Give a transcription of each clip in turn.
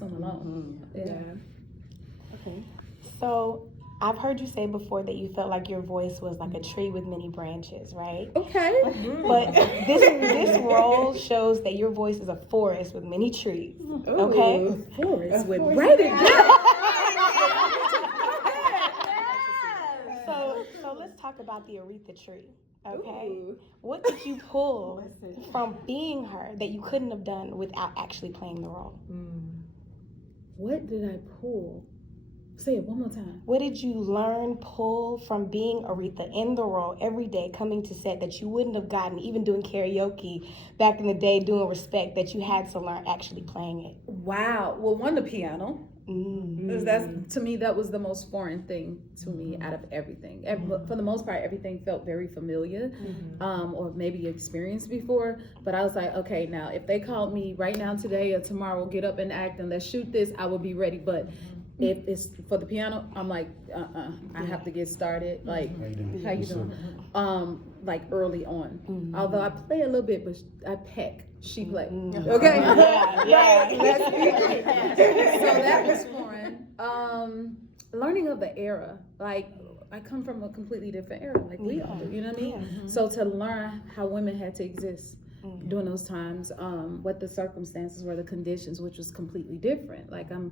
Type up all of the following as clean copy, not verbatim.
milestone alone. Okay. So I've heard you say before that you felt like your voice was like a tree with many branches, right? Okay. But this role shows that your voice is a forest with many trees. Okay? Forest with braided. So let's talk about the Aretha tree. Okay. What did you pull from being her that you couldn't have done without actually playing the role? What did I pull? Say it one more time. What did you pull from being Aretha in the role every day, coming to set that you wouldn't have gotten, even doing karaoke back in the day, doing Respect, that you had to learn actually playing it? Wow. Well, one, the piano. Because that's, to me, that was the most foreign thing to me out of everything. For the most part, everything felt very familiar, or maybe experienced before. But I was like, okay, now if they called me right now, today or tomorrow, get up and act and let's shoot this, I will be ready. But if it's for the piano, I'm like, I have to get started. Like, how you doing? Like early on. Although I play a little bit, but I peck. She played. Okay. So that was foreign. Learning of the era, like I come from a completely different era, like we all do. You know what I mean? So to learn how women had to exist during those times, what the circumstances were, the conditions, which was completely different. Like I'm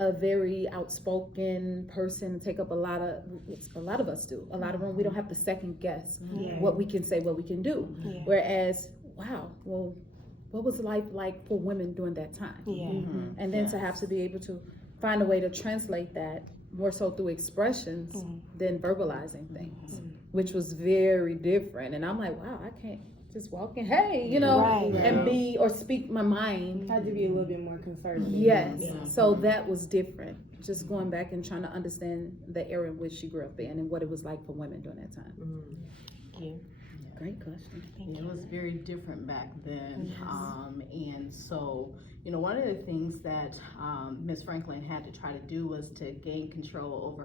a very outspoken person, take up a lot of us do. A lot of room. We don't have to second guess what we can say, what we can do. Whereas, wow, well, what was life like for women during that time? And then to have to be able to find a way to translate that more so through expressions than verbalizing things, which was very different. And I'm like, wow, I can't just walk in, hey, you know, and be or speak my mind. Had to be a little bit more conservative. Yes. So that was different. Just going back and trying to understand the era in which she grew up in and what it was like for women during that time. Thank you. Great question. It was very different back then. And so, you know, one of the things that Miss Franklin had to try to do was to gain control over